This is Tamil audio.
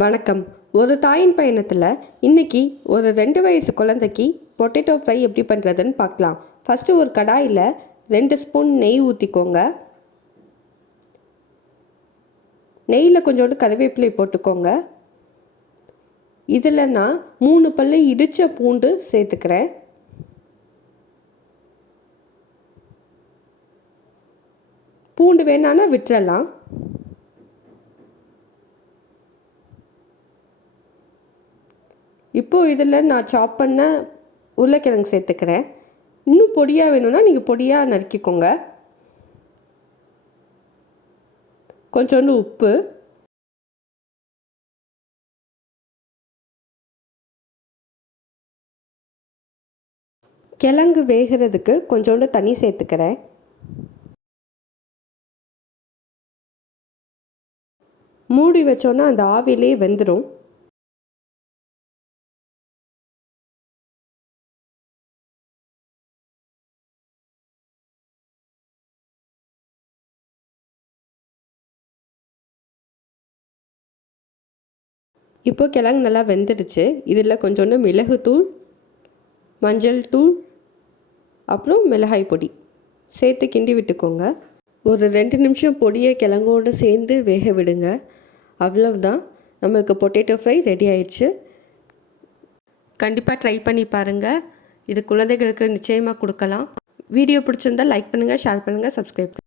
வணக்கம். ஒரு தாயின் பயணத்தில் இன்றைக்கி ஒரு 2 வயசு குழந்தைக்கு பொட்டேட்டோ ஃப்ரை எப்படி பண்ணுறதுன்னு பார்க்கலாம். ஃபஸ்ட்டு ஒரு கடாயில் 2 ஸ்பூன் நெய் ஊற்றிக்கோங்க. நெய்யில் கொஞ்சோண்டு கறிவேப்பிலை போட்டுக்கோங்க. இதில் நான் 3 பல்லு இடித்த பூண்டு சேர்த்துக்கிறேன். பூண்டு வேணான்னா விட்டுறலாம். இப்போது இதில் நான் சாப் பண்ண உருளைக்கிழங்கு சேர்த்துக்கிறேன். இன்னும் பொடியாக வேணும்னா நீங்கள் பொடியாக நறுக்கிக்கோங்க. கொஞ்சோண்டு உப்பு, கிழங்கு வேகிறதுக்கு கொஞ்சோண்டு தண்ணி சேர்த்துக்கிறேன். மூடி வச்சோன்னா அந்த ஆவிலே வெந்துடும். இப்போ கிழங்கு நல்லா வெந்துடுச்சு. இதில் கொஞ்சோண்டு மிளகுத்தூள், மஞ்சள் தூள், அப்புறம் மிளகாய் பொடி சேர்த்து கிண்டி விட்டுக்கோங்க. ஒரு 2 நிமிஷம் பொடியை கிழங்கோடு சேர்ந்து வேக விடுங்க. அவ்வளவுதான், நம்மளுக்கு பொட்டேட்டோ ஃப்ரை ரெடி ஆயிடுச்சு. கண்டிப்பாக ட்ரை பண்ணி பாருங்கள். இது குழந்தைகளுக்கு நிச்சயமாக கொடுக்கலாம். வீடியோ பிடிச்சிருந்தால் லைக் பண்ணுங்கள், ஷேர் பண்ணுங்கள், சப்ஸ்கிரைப் பண்ணுங்கள்.